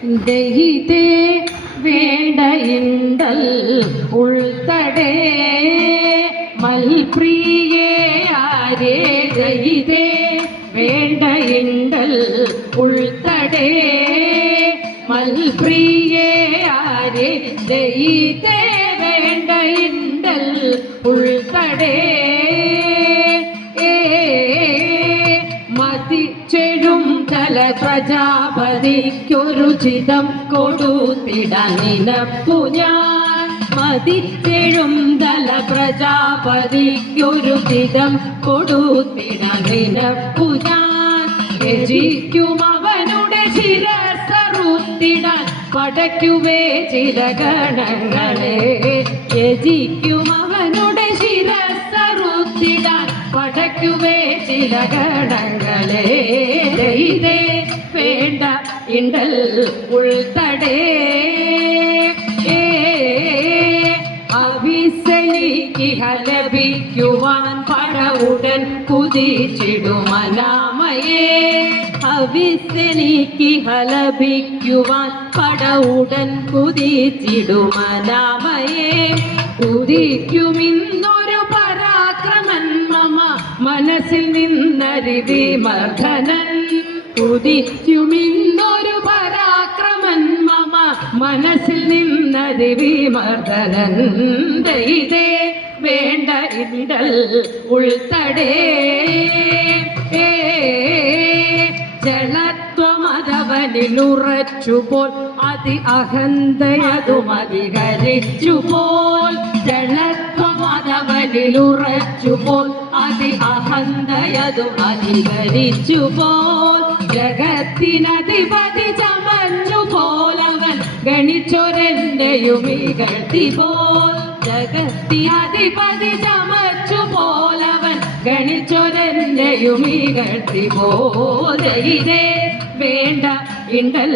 ദഹിതേ വേണ്ട ഇണ്ടൽ ഉൾത്തടേ മൽപ്രിയേ ആരേ ദഹിതേ വേണ്ട ഇണ്ടൽ ഉൾത്തടേ മൽപ്രിയേ ആരേ ദഹിതേ വേണ്ട ഇണ്ടൽ ഉൾത്തടേ മതിച്ചെഴും പ്രജാപതിക്കൊരുചിതം പ്രജാപതിക്കൊരു ചിതം കൊടുത്തിട നിനപ്പു ഞാൻ. മതിച്ചെഴും ദല പ്രജാപതിക്കൊരുചിതം കൊടുത്തിട നിനപ്പു ഞാൻ. രചിക്കും അവനുടെ ശിരസറുത്തിടാൻ പടയ്ക്കുവേ ചിരഗണങ്ങളെ രചിക്കും അവനുടെ ശിരസറുത്തിടാൻ പടയ്ക്കുവേ ചില ഗണങ്ങളെ ഇതേ വേണ്ട ഇണ്ടൽ ഉൾത്തടേ. അവിസലിക്കുവാൻ അവിസലിക്കിഹ ലഭിക്കുവാൻ പടവുടൻ കുതിച്ചിടുമനാമയേ. അവിസലിക്കിഹ ലഭിക്കുവാൻ പടവുടൻ കുതിച്ചിടുമലാമയേ കുതിക്കുമിന്നൊരു നിന്നരുതി മർദ്ദനൻ ഉദിക്കുമിന്നൊരു പരാക്രമൻ മമ മനസ്സിൽ നിന്നരി വിമർദ്ദനൻ ദൈതേ വേണ്ട ഇടൽ ഉൾത്തടേ. ജളത്വമതവനിലുറച്ചുപോൽ അതി അഹന്തയതും ജളത്വമതവനിലുറച്ചുപോൽ അതി അഹന്തയതും അധികരിച്ചുപോൽ. ജഗത്തിനധിപതി ചമഞ്ഞു പോലവൻ ഗണിച്ചൊരെന്റെയും പോൽ ജഗത്തിനധിപതി ചമച്ചു പോലവൻ ഗണിച്ചൊരെന്റെയും പോലെ ഇതേ വേണ്ട ഇണ്ടൽ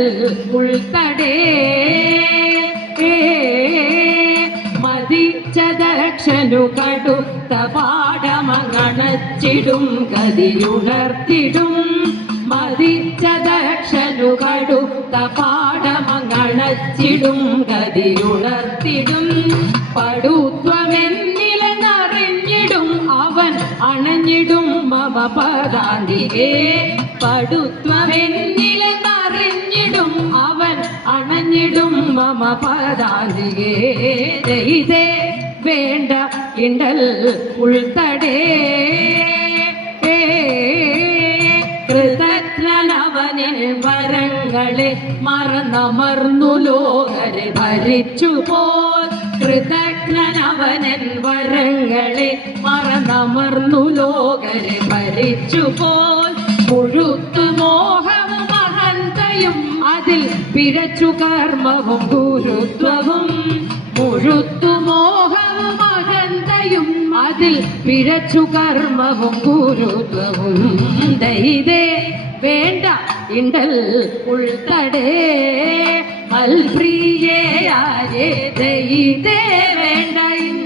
ഉൾത്തടേ. മതിച്ചതക്ഷനു കടുത്ത കതിരുണർത്തിടും ഗതിയുണർത്തിടും മതിച്ചതക്ഷനു കടുത്ത പാഠമങ്ങണച്ചിടും ഗതിയുണർത്തിടും പടുത്വമെന്നിലെന്നറിഞ്ഞിടും അവൻ അണഞ്ഞിടും മമ പദാന്തികേ. പടുത്വമെന്നിലെന്നറിഞ്ഞിടും അവൻ അണഞ്ഞിടും മമ പദാന്തികേ. ഇതേ. വേണ്ട ഇണ്ടൽ ഉൾത്തടേ. കൃതജ്ഞനവനിൽ വരങ്ങളെ മറന്നമർന്നു ലോകരെ ഭരിച്ചു പോൽ. കൃതജ്ഞനവനൻ വരങ്ങളെ മറന്നമർന്നു ലോകരെ ഭരിച്ചു പോൽ. മുഴുത്തു മോഹവും അഹന്തയും അതിൽ പിഴച്ചു കർമ്മവും ഗുരുത്വവും. മുഴുത്തു മോഹവും അഹന്തയും അതിൽ പിഴച്ചു കർമ്മവും ഗുരുത്വവും. ദൈതേ വേണ്ട ഇണ്ടൽ ഉൾത്തടേ. അൽപ്രിയേ ആരേ ദൈതേ വേണ്ട ഉൾത്തടേ